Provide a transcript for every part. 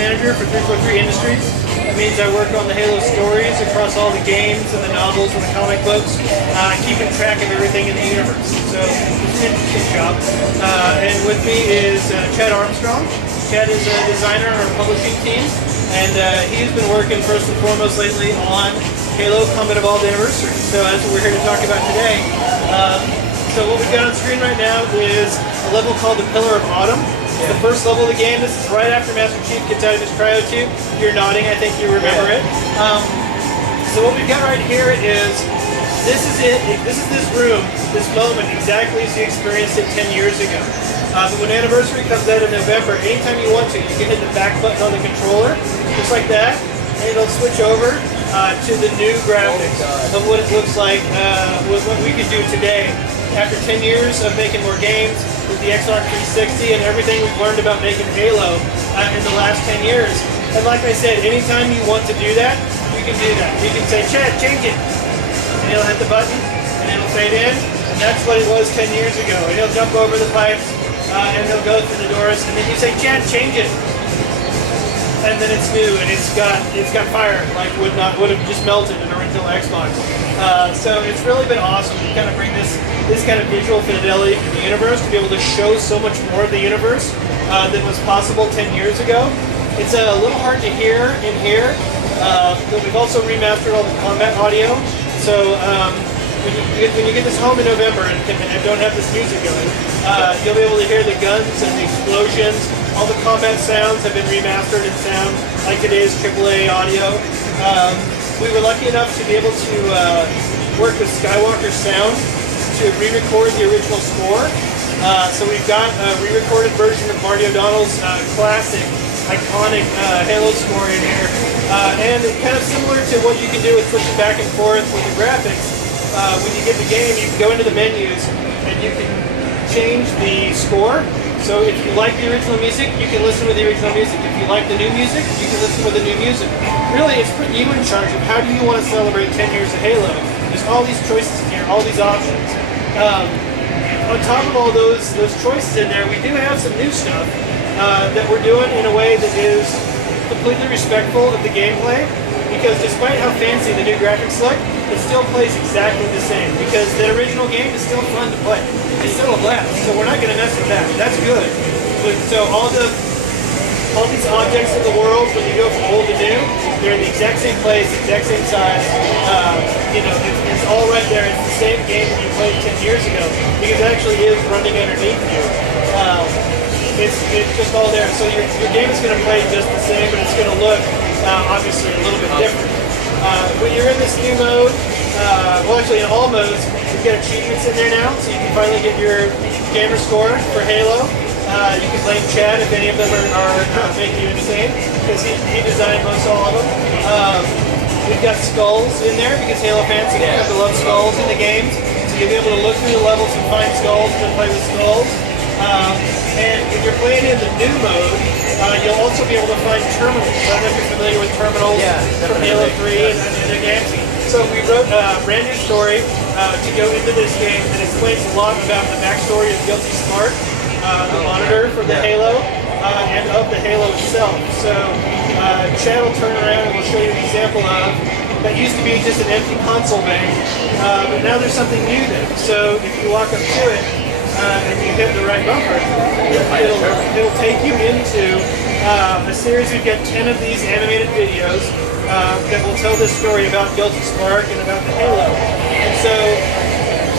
manager for 343 Industries. That means I work on the Halo stories across all the games and the novels and the comic books, keeping track of everything in the universe. So it's an interesting job. And with me is Chad Armstrong. Chad is a designer on our publishing team, and he's been working first and foremost lately on Halo Combat Evolved Anniversary. So that's what we're here to talk about today. So what we've got on screen right now is a level called the Pillar of Autumn. It's the first level of the game. This is right after Master Chief gets out of his cryo tube. You're nodding, I think you remember it. So what we've got right here is, this is it. This is this room, this moment, exactly as you experienced it 10 years ago. But when Anniversary comes out in November, anytime you want to, you can hit the back button on the controller, just like that, and it'll switch over to the new graphics of what it looks like with what we can do today. After 10 years of making more games with the Xbox 360 and everything we've learned about making Halo in the last 10 years. And like I said, anytime you want to do that, you can do that. You can say, Chad, change it. And he'll hit the button, and it'll fade in. And that's what it was 10 years ago. And he'll jump over the pipes, and he'll go through the doors. And then you say, Chad, change it. And then it's new, and it's got fire, like would have just melted an original Xbox. So it's really been awesome to kind of bring this kind of visual fidelity to the universe, to be able to show so much more of the universe than was possible 10 years ago. It's a little hard to hear in here, but we've also remastered all the combat audio. So when you get this home in November and don't have this music going, you'll be able to hear the guns and the explosions. All the combat sounds have been remastered and sound like today's AAA audio. We were lucky enough to be able to work with Skywalker Sound to re-record the original score. So we've got a re-recorded version of Marty O'Donnell's classic, iconic Halo score in here. And it's kind of similar to what you can do with switching back and forth with the graphics. When you get the game, you can go into the menus and you can change the score. So if you like the original music, you can listen with the original music. If you like the new music, you can listen with the new music. Really, it's putting you in charge of how do you want to celebrate 10 years of Halo. There's all these choices in here, all these options. On top of all those choices in there, we do have some new stuff that we're doing in a way that is completely respectful of the gameplay. Because despite how fancy the new graphics look, it still plays exactly the same. Because the original game is still fun to play. It's still a blast, so we're not going to mess with that. That's good. So all these objects in the world, when you go from old to new, they're in the exact same place, exact same size. It's all right there. It's the same game that you played 10 years ago, because it actually is running underneath you. It's just all there. So your game is going to play just the same, but it's going to look obviously a little bit different. When you're in this new mode, well actually in all modes, we've got achievements in there now, so you can finally get your gamer score for Halo. You can blame Chad if any of them are making you insane, because he designed most all of them. We've got skulls in there, because Halo fans have come to love skulls in the games, so you'll be able to look through the levels and find skulls and play with skulls. And if you're playing in the new mode, you'll also be able to find terminals. I don't know if you're familiar with terminals from Halo 3 and other games. So we wrote a brand new story to go into this game that explains a lot about the backstory of Guilty Spark, the monitor for the Halo, and of the Halo itself. So Chad will turn around and we'll show you an example of that used to be just an empty console bay, but now there's something new there. So if you walk up to it, and you hit the right bumper, it'll take you into a series. We've got 10 of these animated videos that will tell this story about Guilty Spark and about the Halo. And so,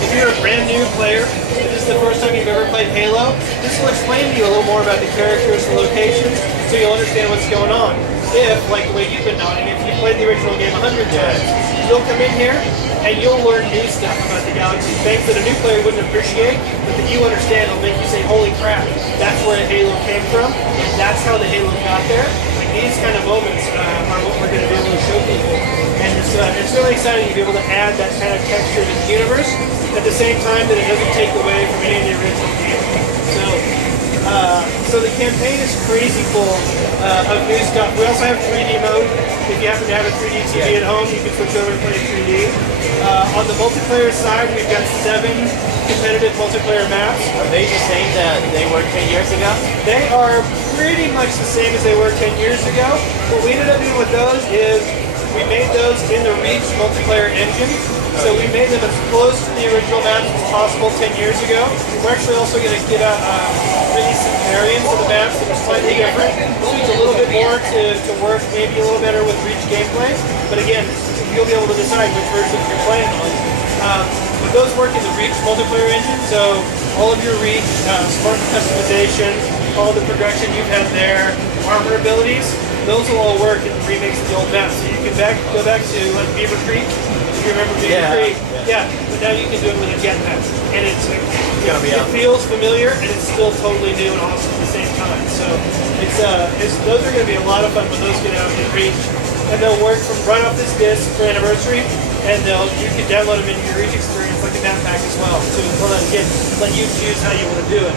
if you're a brand new player, if this is the first time you've ever played Halo, this will explain to you a little more about the characters and locations, so you'll understand what's going on. If, like the way you've been nodding, if you played the original game 100 times, you'll come in here and you'll learn new stuff about the galaxy. Things that a new player wouldn't appreciate, but that you understand will make you say, holy crap, that's where Halo came from, and that's how the Halo got there. Like these kind of moments are what we're going to be able to show people. And it's really exciting to be able to add that kind of texture to the universe, at the same time that it doesn't take away from any of the original games. So the campaign is crazy full of new stuff. We also have 3D mode. If you happen to have a 3D TV at home, you can switch over and play 3D. On the multiplayer side, we've got 7 competitive multiplayer maps. Are they the same that they were 10 years ago? They are pretty much the same as they were 10 years ago. What we ended up doing with those is we made those in the Reach multiplayer engine. So we made them as close to the original maps as possible 10 years ago. We're actually also going to give out release some variants of the maps that are slightly different. Suits a little bit more to work maybe a little better with Reach gameplay. But again, you'll be able to decide which version you're playing on. But those work in the Reach multiplayer engine, so all of your Reach, smart customization, all the progression you've had there, armor abilities, those will all work in the remakes of the old maps. So you can go back to like Beaver Creek. If you remember Beaver Creek, but now you can do it with a jetpack, and it feels familiar, and it's still totally new and awesome at the same time. So those are going to be a lot of fun when those get out in Reach, and they'll work from right off this disc for Anniversary, and you can download them into your Reach experience like a map pack as well. So let you choose how you want to do it.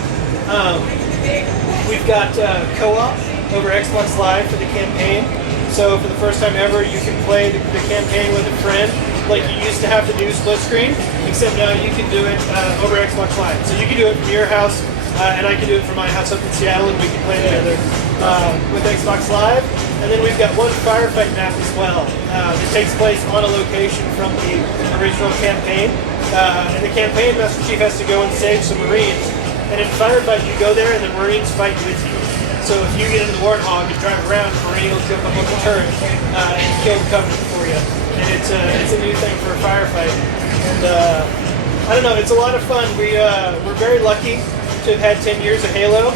We've got co-op over Xbox Live for the campaign. So for the first time ever, you can play the campaign with a friend like you used to have to do split screen, except now you can do it over Xbox Live. So you can do it from your house, and I can do it from my house up in Seattle, and we can play together with Xbox Live. And then we've got one firefight map as well that takes place on a location from the original campaign. In the campaign, Master Chief has to go and save some Marines. And in firefight, you go there and the Marines fight with you. So if you get into the Warthog and drive around, the Marine will jump up on the turret and kill the Covenant for you. And it's a new thing for a firefight. And I don't know, it's a lot of fun. We're very lucky to have had 10 years of Halo.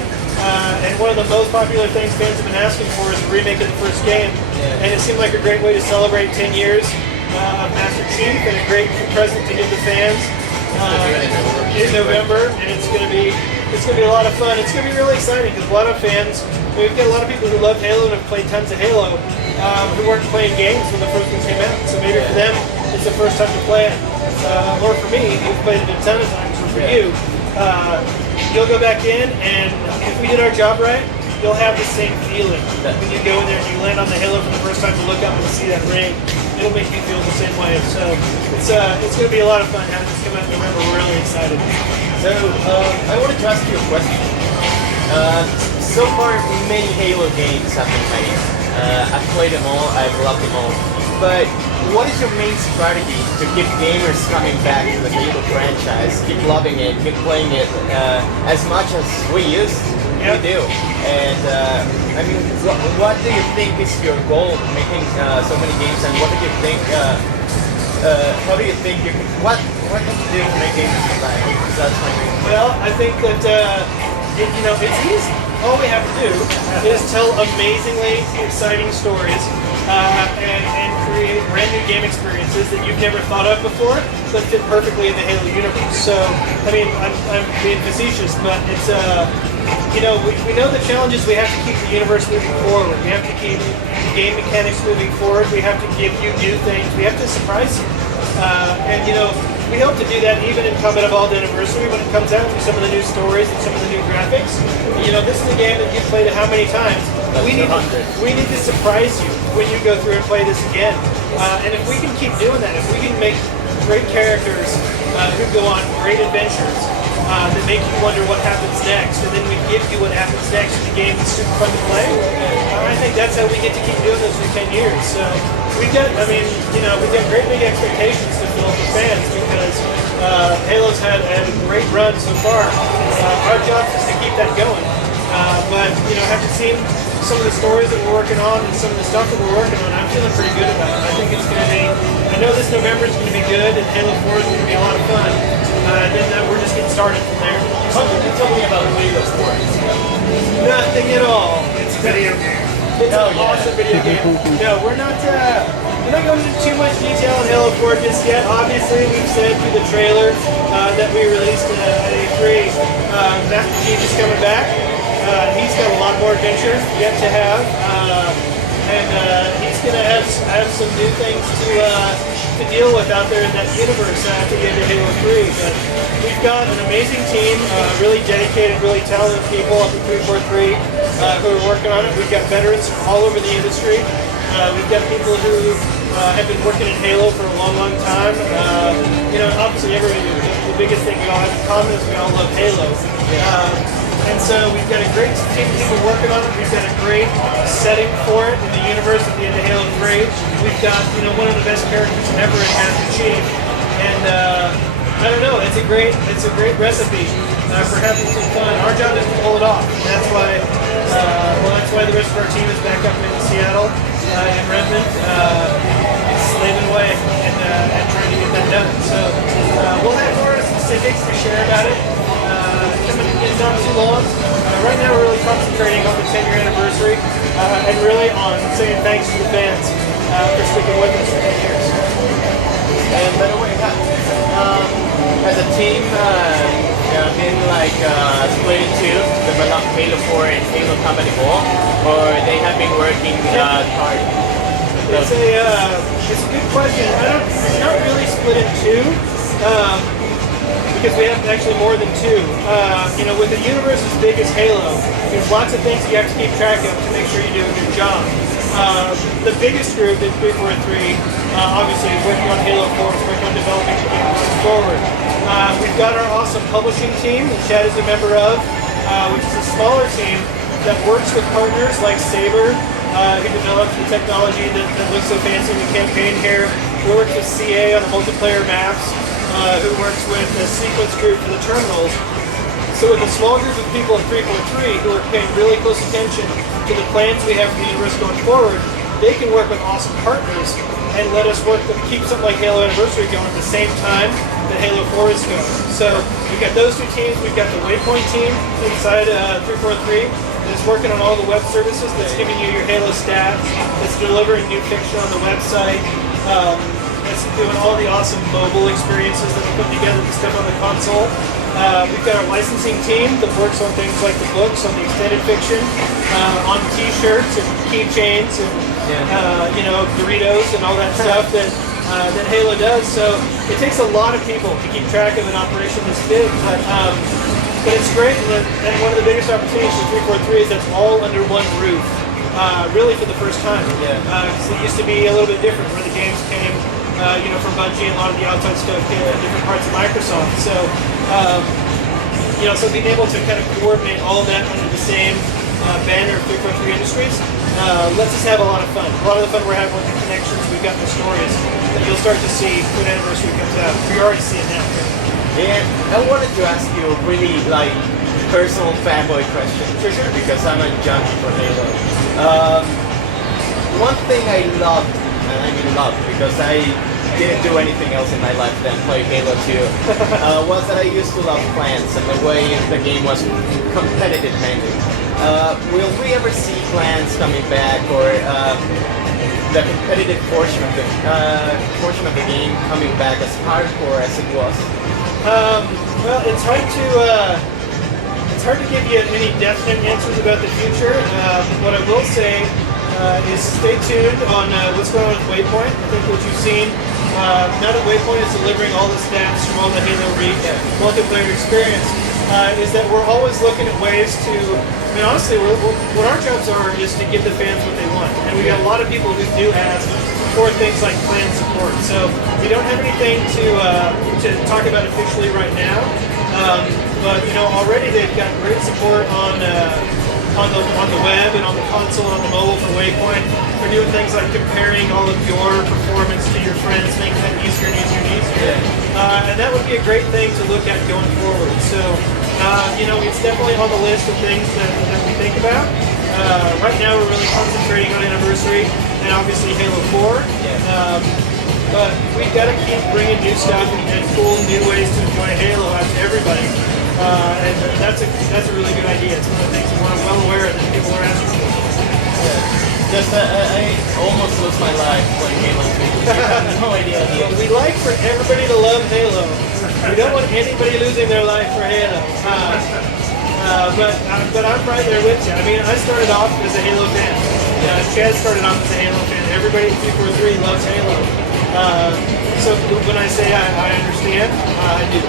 And one of the most popular things fans have been asking for is a remake of the first game. And it seemed like a great way to celebrate 10 years of Master Chief and a great present to give the fans in November. And it's going to be a lot of fun. It's going to be really exciting because a lot of fans, we've got a lot of people who love Halo and have played tons of Halo who weren't playing games when the first one came out. So maybe for them, it's the first time to play it. Or for me, who've played it a ton of times, or for you, you'll go back in, and if we did our job right, you'll have the same feeling. When you go in there and you land on the Halo for the first time, to look up and see that ring, it'll make you feel the same way. So it's going to be a lot of fun having this come out in November. We're really excited. So I wanted to ask you a question. So far, many Halo games have been made. I've played them all. I've loved them all. But what is your main strategy to keep gamers coming back to the Halo franchise, keep loving it, keep playing it as much as we used to do? And I mean, what do you think is your goal making so many games? And what do you think? How do you think what can you do to make gamers come back? That's my main question. Well, I think that it's easy. All we have to do is tell amazingly exciting stories and create brand new game experiences that you've never thought of before, but fit perfectly in the Halo universe. So, I mean, I'm being facetious, but it's we know the challenges. We have to keep the universe moving forward. We have to keep the game mechanics moving forward. We have to give you new things. We have to surprise you. And we hope to do that even in Combat Evolved Anniversary when it comes out with some of the new stories and some of the new graphics. This is a game that you've played it how many times? We need to surprise you when you go through and play this again. And if we can keep doing that, if we can make great characters who go on great adventures that make you wonder what happens next, and then we give you what happens next in the game that's super fun to play, I think that's how we get to keep doing this for 10 years. So we've got great big expectations to fill for fans because Halo's had a great run so far. Our job is to keep that going. But having seen some of the stories that we're working on and some of the stuff that we're working on, I'm feeling pretty good about it. I think it's going to be, I know this November is going to be good, and Halo 4 is going to be a lot of fun. And then we're just getting started from there. What can you tell me about Halo 4? Nothing at all. It's a video game. It's an awesome video game. No, we're not going into too much detail on Halo 4 just yet. Obviously, we've said through the trailer that we released at E3, Master Chief is coming back. He's got a lot more adventure yet to have, and he's going to have some new things to deal with out there in that universe after the end of Halo 3. But we've got an amazing team, really dedicated, really talented people up at 343 who are working on it. We've got veterans from all over the industry. We've got people who have been working in Halo for a long, long time. Obviously, the biggest thing we all have in common is we all love Halo. And so we've got a great team of people working on it. We've got a great setting for it in the universe at the end of Halo 3. We've got one of the best characters ever in Master Chief. And I don't know, it's a great recipe for having some fun. Our job is to pull it off. And that's why the rest of our team is back up in Seattle, in Redmond, slaving away and trying to get that done. So we'll have more specifics to share about it coming in not too long. Right now we're really concentrating on the 10-year anniversary and really on saying thanks to the fans for sticking with us for 10 years. And by the way, as a team, been split in two, develop Halo 4 and Halo Company Ball, or they have been working hard? It's a good question. It's not really split in two. Because we have actually more than two. With a universe as big as Halo, there's lots of things you have to keep track of to make sure you do a good job. The biggest group is 343, obviously is working on Halo 4, is working on developing the game going forward. We've got our awesome publishing team that Chad is a member of, which is a smaller team that works with partners like Saber, who develops the technology that looks so fancy in the campaign here. We work with CA on the multiplayer maps. Who works with the sequence group for the terminals. So with a small group of people at 343 who are paying really close attention to the plans we have for the universe going forward, they can work with awesome partners and let us keep something like Halo Anniversary going at the same time that Halo 4 is going. So we've got those two teams. We've got the Waypoint team inside 343 that's working on all the web services, that's giving you your Halo stats, that's delivering new fiction on the website. It's doing all the awesome mobile experiences that we put together to stuff on the console. We've got our licensing team that works on things like the books, on the extended fiction, on T-shirts and keychains and Doritos and all that stuff that Halo does. So it takes a lot of people to keep track of an operation this big, but it's great. And one of the biggest opportunities for 343 is that's all under one roof. Really for the first time. Because it used to be a little bit different where the games came from Bungie, and a lot of the outside stuff came from different parts of Microsoft. So, so being able to kind of coordinate all that under the same banner of 343 Industries lets us have a lot of fun. A lot of the fun we're having with the connections we've got in the stories that you'll start to see when Anniversary comes out. We already see it now. And I wanted to ask you a really personal fanboy question. For sure. Because I'm a junkie for Halo. One thing I loved, and I mean loved, because I didn't do anything else in my life than play Halo 2, was that I used to love clans and the way the game was competitive mainly. Will we ever see clans coming back, or the competitive portion of the game coming back as hardcore as it was? Well, it's hard to give you any definite answers about the future. What I will say is stay tuned on what's going on with Waypoint. I think what you've seen, now that Waypoint is delivering all the stats from all the Halo Reach multiplayer experience, is that we're always looking at ways to, honestly, what our jobs are is to give the fans what they want. And we got a lot of people who do ask for things like clan support. So we don't have anything to talk about officially right now. But already they've got great support on the web and on the console and on the mobile for Waypoint. They're doing things like comparing all of your performance to your friends, making that easier and easier and easier. And that would be a great thing to look at going forward. So, it's definitely on the list of things that we think about. Right now we're really concentrating on Anniversary and obviously Halo 4. But we've got to keep bringing new stuff and cool new ways to enjoy Halo out to everybody. And that's a really good idea. It's one of the things that we're well aware of that people are asking for. I almost lost my life playing Halo 2. I have no idea. We like for everybody to love Halo. We don't want anybody losing their life for Halo. But I'm right there with you. I started off as a Halo fan. Chad started off as a Halo fan. Everybody at 343 loves Halo. So when I say I understand, I do.